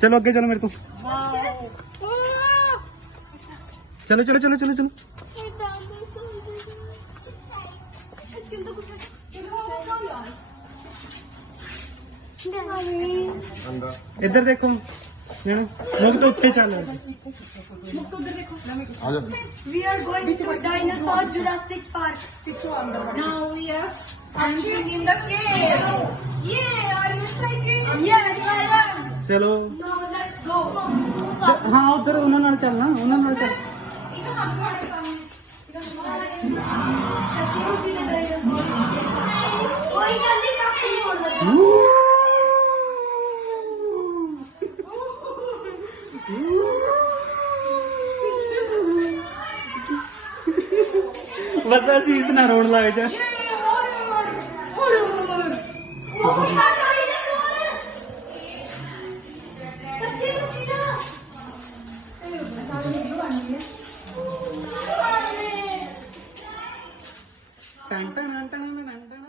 चलो अगे चलो मेरे तो। चलो चलो चलो चलो चलो। इधर देखो मुख तो उत्ते चल। We are going to Dinosaur Jurassic Park. Now we are entering in the cave. Yeah, are you excited? Yes, I am. चलो Now let's go. हाँ उधर उन्होंने नाल चलना उन्होंने नाल चल। बस असीस ना रोन लग जा। टन टन टन टन टन।